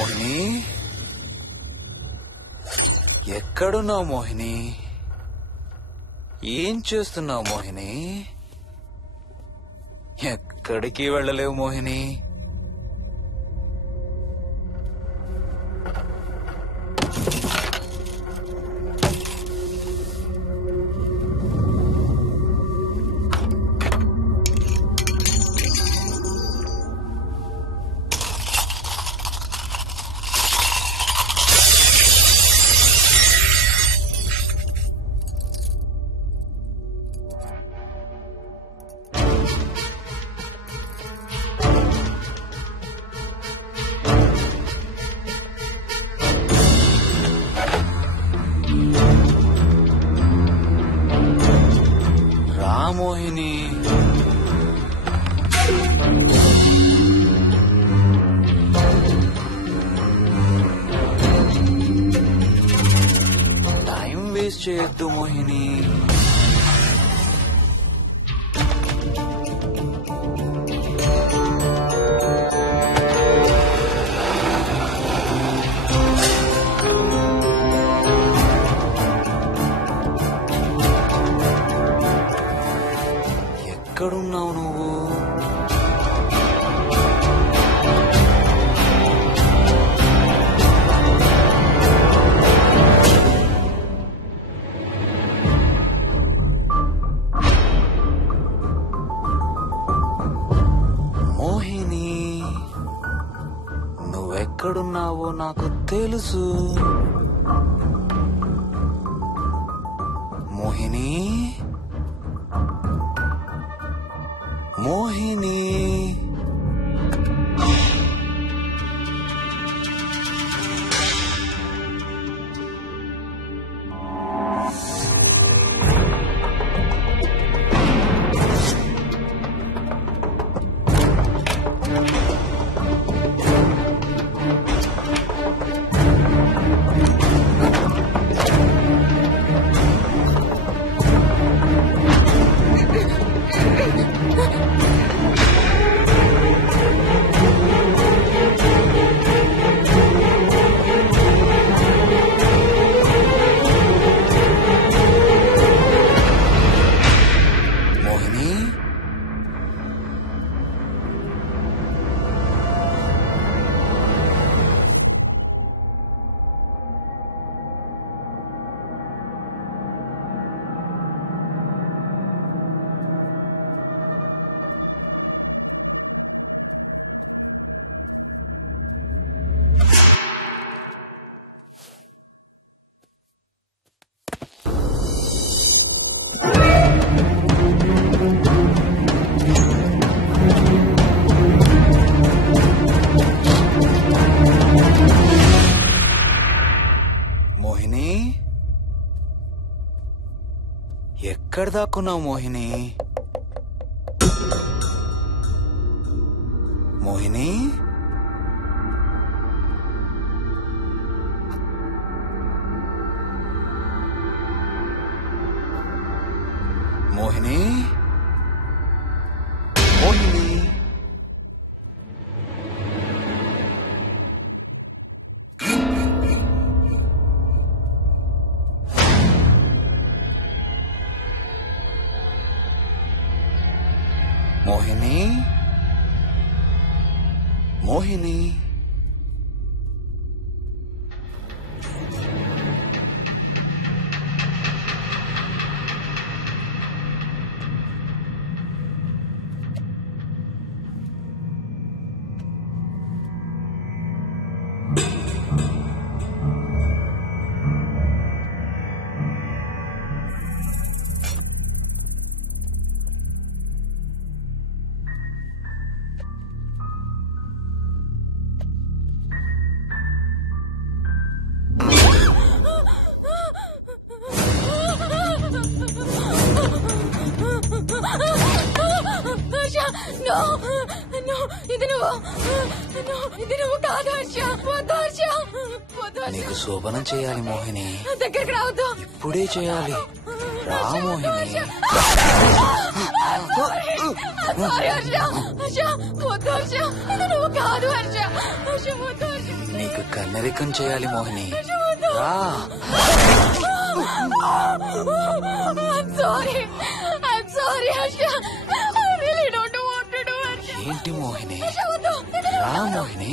మోహిని, ఎక్కడున్నావు మోహిని? ఏం చేస్తున్నావు మోహిని? ఎక్కడికి వెళ్ళలేవు మోహిని. మోహిని, టైం వేస్ట్ చేయొద్దు మోహిని. ఎక్కడున్నావు నువ్వు? మోహిని, నువ్వెక్కడున్నావో నాకు తెలుసు. మోహిని, మోహిని, మోహిని, ఎక్కడ దాక్కున్నావు మోహిని? మోహిని, మోహిని, మోహిని, మోహిని, మోహిని. నీకు శోభనం చేయాలి మోహిని. దగ్గరికి రావద్దు. ఇప్పుడే చేయాలి. రా మోహిని. నీకు నీకు కన్నరికం చేయాలి మోహిని. రా. ఏంటి మోహిని? రా మోహిని.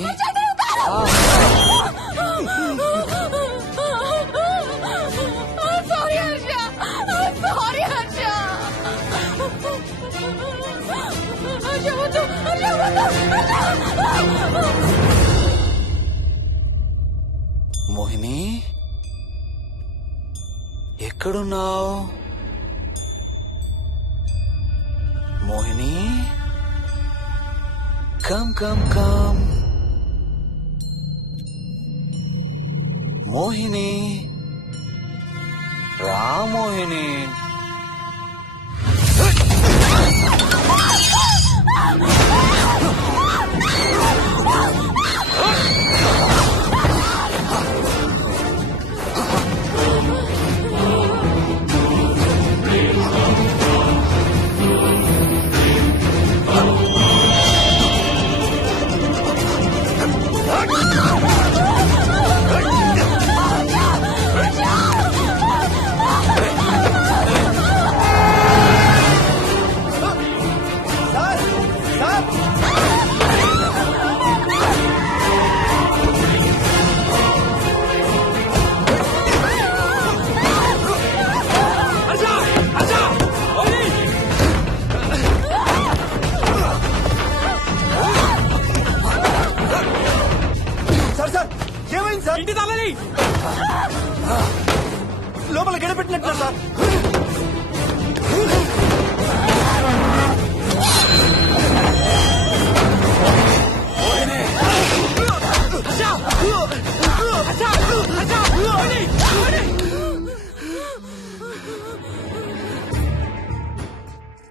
మోహిని ఎక్కడున్నావు? Mohini come come come. Mohini రా మోహిని. లోపల గడపెట్టినట్టు సార్.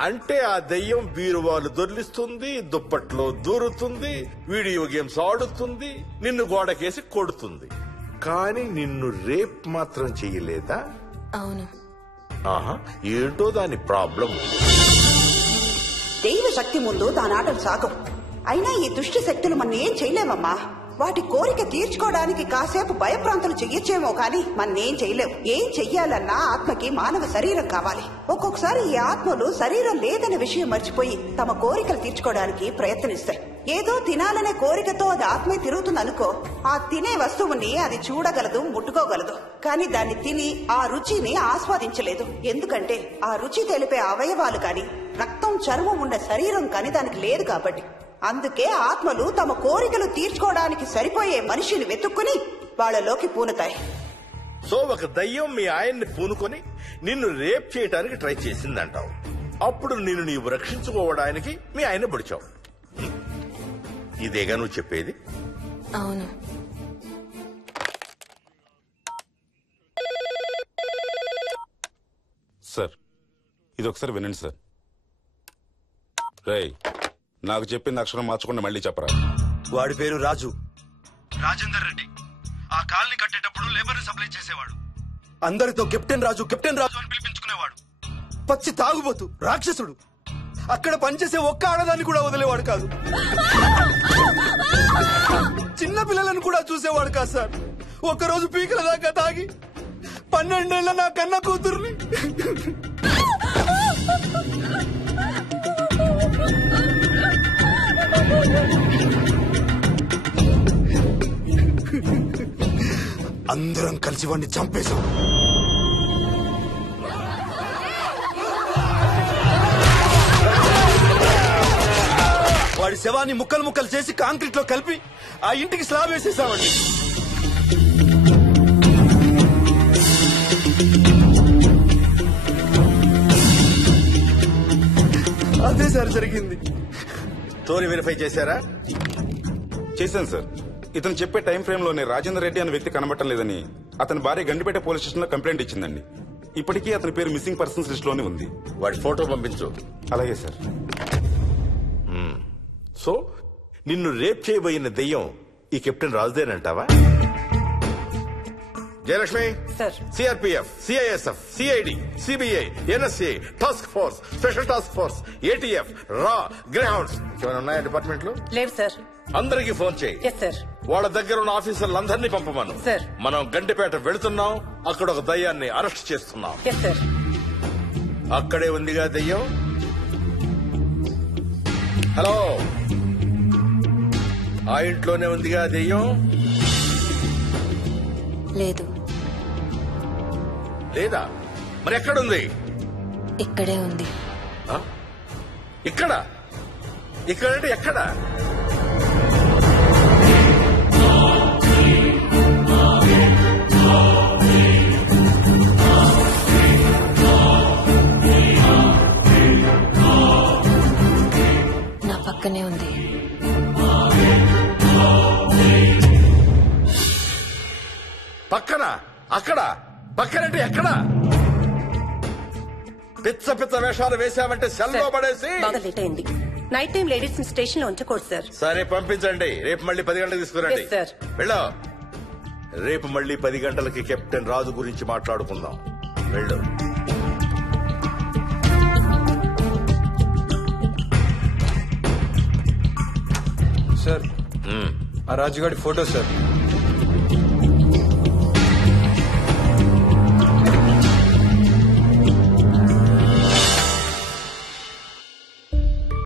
అంటే ఆ దెయ్యం బీరువాలు దొర్లిస్తుంది, దుప్పట్లో దూరుతుంది, వీడియో గేమ్స్ ఆడుతుంది, నిన్ను గోడకేసి కొడుతుంది. కానీ నిన్ను రేప్ మాత్రం చెయ్యలేదా? అవును. ఆహా, ఏంటో దాని ప్రాబ్లం. దైవ శక్తి ముందు దానాటలు సాగం. అయినా ఈ దుష్ట శక్తులు మన ఏం చేయలేమమ్మా. వాటి కోరిక తీర్చుకోవడానికి కాసేపు భయప్రాంతులు చెయ్యొచ్చేమో కానీ మన్నేం చేయలేవు. ఏం చెయ్యాలన్నా ఆత్మకి మానవ శరీరం కావాలి. ఒక్కొక్కసారి ఈ ఆత్మలు శరీరం లేదనే విషయం మర్చిపోయి తమ కోరికలు తీర్చుకోవడానికి ప్రయత్నిస్తాయి. ఏదో తినాలనే కోరికతో అది ఆత్మే తిరుగుతుందనుకో, ఆ తినే వస్తువుని అది చూడగలదు, ముట్టుకోగలదు. కానీ దాన్ని తిని ఆ రుచిని ఆస్వాదించలేదు. ఎందుకంటే ఆ రుచి తెలిపే అవయవాలు కాని, రక్తం చర్మం ఉన్న శరీరం కాని దానికి లేదు కాబట్టి. అందుకే ఆత్మలు తమ కోరికలు తీర్చుకోవడానికి సరిపోయే మనిషిని వెతుక్కుని వాళ్లలోకి పూనుతాయి. సో ఒక దయ్యం మీ ఆయన్ని పూనుకొని నిన్ను రేప్ చేయడానికి ట్రై చేసిందంటావు. అప్పుడు నిన్ను నీవు రక్షించుకోవడానికి మీ ఆయన పొడిచావు. ఇదేగా నువ్వు చెప్పేది? అవును. సార్, ఇది ఒకసారి వినండి సార్. రేయ్, నాకు చెప్పింది అక్షరం మార్చకుండా మళ్ళీ చెప్పరా. వాడి పేరు రాజు, రాజేందర్ రెడ్డి. ఆ కాలనీ కట్టేటప్పుడు లేబర్ సప్లై చేసేవాడు. అందరితో కెప్టెన్ రాజు కెప్టెన్ రాజు అని పిలిపించుకునేవాడు. పచ్చి తాగుబోతు, రాక్షసుడు. అక్కడ పనిచేసే ఒక్క ఆడదాన్ని కూడా వదిలేవాడు కాదు. చిన్న పిల్లలను కూడా చూసేవాడు కాదు సార్. ఒక్కరోజు పీకల దాకా తాగి 12 ఏళ్ల నా కన్న కూతుర్ని అందరం కలిసి వాడిని చంపేశాం. వాడి శవాన్ని ముక్కలు ముక్కలు చేసి కాంక్రీట్ లో కలిపి ఆ ఇంటికి స్లాబ్ వేసేసామండి. అదే సార్ జరిగింది. స్టోరీ వెరిఫై చేశారా? చేశాను సార్. ఇతను చెప్పే టైం ఫ్రేమ్ లోనే రాజేందర్ రెడ్డి అనే వ్యక్తి కనబడటం లేదని అతని భార్య గండిపేట పోలీస్ స్టేషన్ లో కంప్లైంట్ ఇచ్చిందండి. ఇప్పటికీ అతని పేరు మిస్సింగ్ పర్సన్స్ లిస్ట్ లోనే ఉంది. వాడి ఫోటో పంపించు. అలాగే సార్. సో నిన్ను రేప్ చేయబోయిన దెయ్యం ఈ కెప్టెన్ రాజుదేనంటావా? Jayalakshmi, CRPF, CISF, CID, CBI, NSA, task force, special task force, ATF, రా, గ్రేహౌండ్స్ ఏమైనా ఉన్నాయా డిపార్ట్మెంట్ లో? లేదు సార్. అందరికీ ఫోన్ చేయి. వాళ్ళ దగ్గర ఉన్న ఆఫీసర్లందరినీ పంపమను. సార్. మనం గండిపేట వెళుతున్నాం. అక్కడ ఒక దయ్యాన్ని అరెస్ట్ చేస్తున్నాం. Yes sir. అక్కడే ఉందిగా దయ్యం. హలో, ఆ ఇంట్లోనే ఉందిగా దెయ్యం. లేదు, లేదా? మరి ఎక్కడుంది? ఇక్కడే ఉంది. ఆ? ఇక్కడ? ఇక్కడంటే ఎక్కడ? నా పక్కనే ఉంది. పక్కన? అక్కడ? పక్కనంటే ఎక్కడ? పిచ్చ పిచ్చ వేషాలు వేశామంటే సెల్లో పడేసి. బాగా లేట్ అయింది. నైట్ టైం లేడీస్ ని స్టేషన్ లో ఉంచకూడదు సార్. సరే పంపించండి. రేపు మళ్ళీ 10 గంటలకు తీసుకురండి. Yes, sir. వెళ్ళు. రేపు మళ్ళీ 10 గంటలకి కెప్టెన్ రాజు గురించి మాట్లాడుకుందాం. వెళ్ళు. సార్, ఆ రాజుగాడి ఫోటో సార్.